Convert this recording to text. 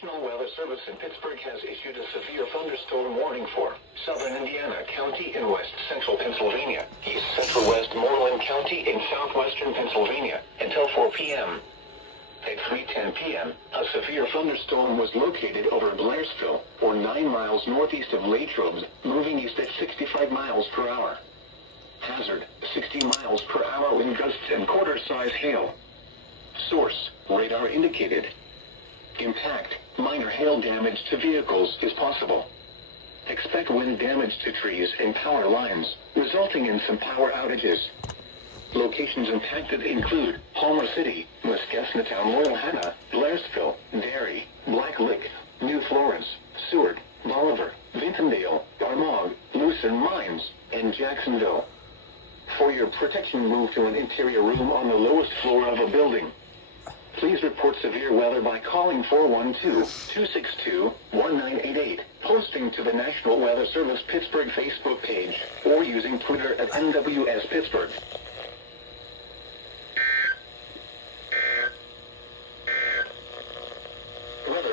National Weather Service in Pittsburgh has issued a severe thunderstorm warning for southern Indiana County in west central Pennsylvania, east central Westmoreland County in southwestern Pennsylvania until 4 p.m. At 3:10 p.m., a severe thunderstorm was located over Blairsville, or 9 miles northeast of Latrobe, moving east at 65 miles per hour. Hazard, 60 miles per hour wind gusts and quarter-size hail. Source, radar indicated. Impact, minor hail damage to vehicles is possible. Expect wind damage to trees and power lines, resulting in some power outages. Locations impacted include Homer City, Muscasnatown, Loyal Hanna, Blairsville, Derry, Black Lick, New Florence, Seward, Bolivar, Vintondale, Armagh, Lucerne Mines, and Jacksonville. For your protection, move to an interior room on the lowest floor of a building. Please report severe weather by calling 412-262-1988, posting to the National Weather Service Pittsburgh Facebook page, or using Twitter at NWS Pittsburgh.